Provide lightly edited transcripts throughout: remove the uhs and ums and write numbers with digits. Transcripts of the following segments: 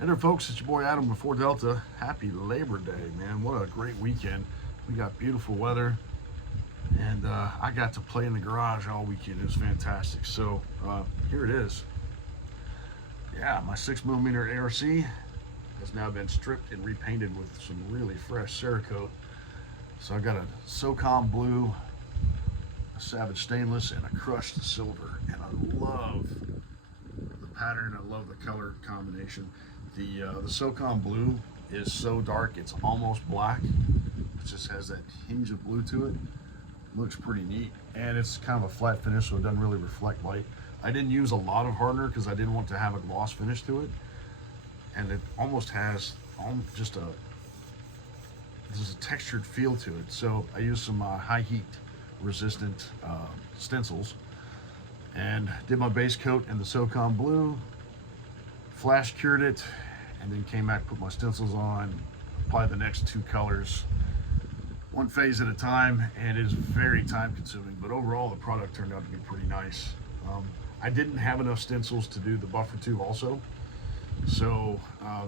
Hey there, folks. It's your boy Adam before Delta. Happy Labor Day, man. What a great weekend. We got beautiful weather, and I got to play in the garage all weekend. It was fantastic. So here it is. Yeah, my 6mm ARC has now been stripped and repainted with some really fresh cerakote. So I got a SOCOM Blue, a Savage Stainless, and a crushed silver. And I love the pattern. I love the color combination. The SOCOM Blue is so dark it's almost black. It just has that hinge of blue to it. Looks pretty neat, and it's kind of a flat finish, so it doesn't really reflect light. I didn't use a lot of hardener because I didn't want to have a gloss finish to it, and it almost has just there's a textured feel to it. So I used some high heat resistant stencils and did my base coat in the SOCOM Blue, flash cured it, and then came back, put my stencils on, apply the next two colors one phase at a time, and it is very time consuming, but overall the product turned out to be pretty nice. I didn't have enough stencils to do the buffer tube also, so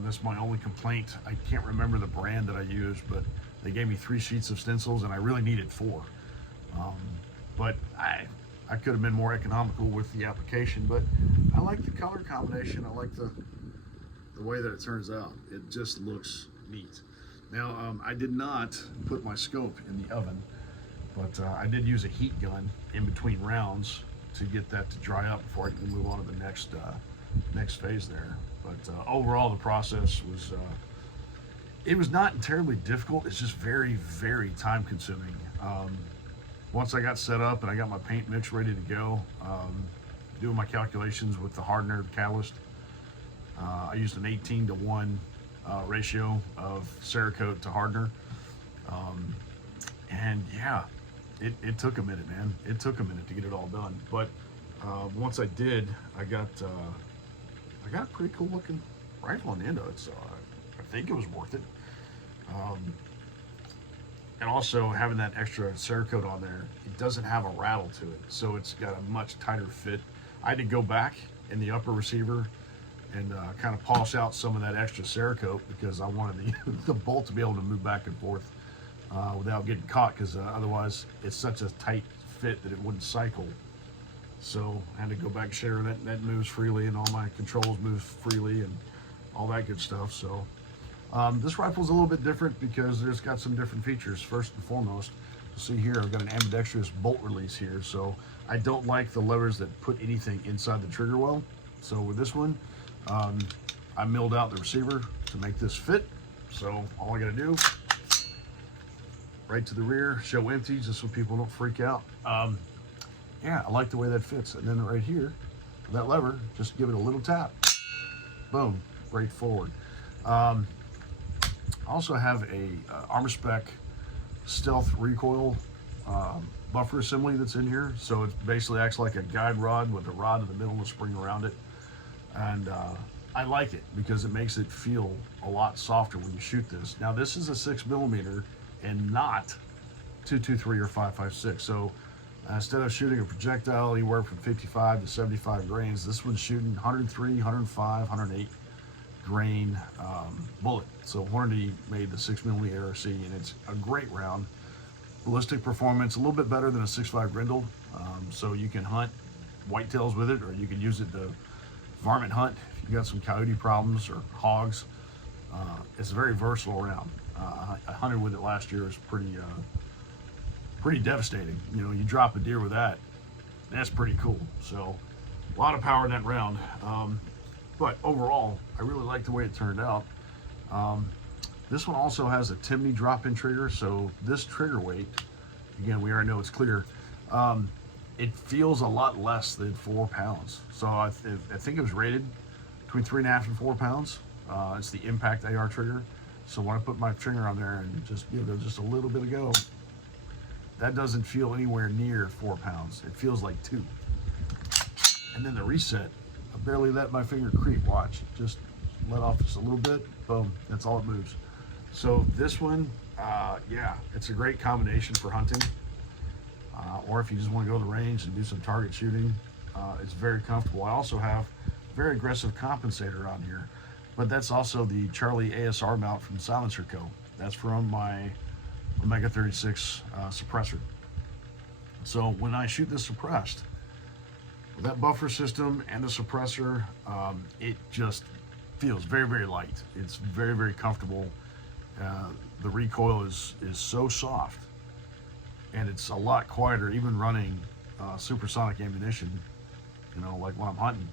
that's my only complaint. I can't remember the brand that I used, but they gave me 3 sheets of stencils and I really needed 4. But I could have been more economical with the application, but I like the color combination. I like the way that it turns out. It just looks neat. Now, I did not put my scope in the oven, but I did use a heat gun in between rounds to get that to dry up before I can move on to the next phase there. But overall, the process was it was not terribly difficult. It's just very, very time consuming. Once I got set up and I got my paint mix ready to go, doing my calculations with the hardener catalyst, I used an 18:1 ratio of cerakote to hardener, and yeah, it took a minute, man. It took a minute to get it all done, but once I did, I got a pretty cool looking rifle on the end of it, so I think it was worth it. And also having that extra cerakote on there, it doesn't have a rattle to it, so it's got a much tighter fit. I had to go back in the upper receiver and kind of polish out some of that extra cerakote because I wanted the bolt to be able to move back and forth without getting caught, because otherwise it's such a tight fit that it wouldn't cycle. So I had to go back and share that moves freely, and all my controls move freely and all that good stuff. So this rifle's a little bit different because there's got some different features. First and foremost, you'll see here I've got an ambidextrous bolt release here, so I don't like the levers that put anything inside the trigger well. So with this one, I milled out the receiver to make this fit. So all I gotta do, right to the rear, show empty, just so people don't freak out. Yeah, I like the way that fits. And then right here, that lever, just give it a little tap. Boom, right forward. I also have a Armor Spec stealth recoil buffer assembly that's in here. So it basically acts like a guide rod with a rod in the middle and a spring around it. And I like it because it makes it feel a lot softer when you shoot this. Now this is a 6mm and not 223 or 5.56. So instead of shooting a projectile anywhere from 55 to 75 grains, this one's shooting 103, 105, 108 grain bullet. So Hornady made the 6mm ARC, and it's a great round. Ballistic performance, a little bit better than a 6.5 Grendel. So you can hunt whitetails with it, or you can use it to varmint hunt if you got some coyote problems or hogs. It's a very versatile round. I hunted with it last year. It was pretty devastating. You know, you drop a deer with that, that's pretty cool. So a lot of power in that round. But overall, I really like the way it turned out. This one also has a Timney drop-in trigger, so this trigger weight, again, we already know it's clear, it feels a lot less than 4 pounds. So I think it was rated between 3.5 and 4 pounds. It's the Impact AR trigger. So when I put my finger on there and just give it just a little bit of go, that doesn't feel anywhere near 4 pounds. It feels like 2. And then the reset, I barely let my finger creep. Watch, just let off just a little bit, boom, that's all it moves. So this one, yeah, it's a great combination for hunting, or if you just want to go to the range and do some target shooting. It's very comfortable. I also have very aggressive compensator on here. But that's also the Charlie ASR mount from Silencer Co. That's from my Omega 36 suppressor. So when I shoot this suppressed, with that buffer system and the suppressor, it just feels very, very light. It's very, very comfortable. The recoil is so soft, and it's a lot quieter, even running supersonic ammunition, like when I'm hunting.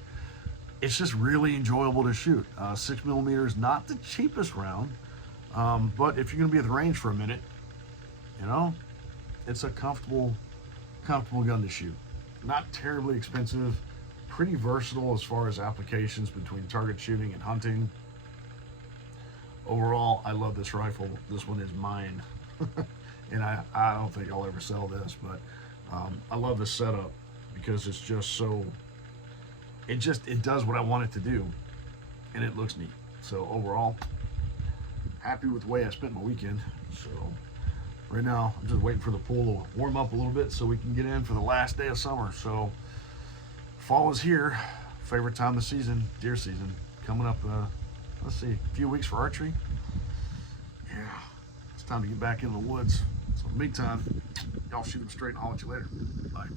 It's just really enjoyable to shoot. 6mm is not the cheapest round, but if you're going to be at the range for a minute, it's a comfortable gun to shoot. Not terribly expensive, pretty versatile as far as applications between target shooting and hunting. Overall, I love this rifle. This one is mine. And I don't think I'll ever sell this, but I love this setup because it's just so, it does what I want it to do, and it looks neat. So overall, happy with the way I spent my weekend. So right now, I'm just waiting for the pool to warm up a little bit so we can get in for the last day of summer. So fall is here, favorite time of the season, deer season, coming up, let's see, a few weeks for archery. Yeah, it's time to get back in the woods. So in the meantime, y'all shoot them straight and I'll let you later. Bye.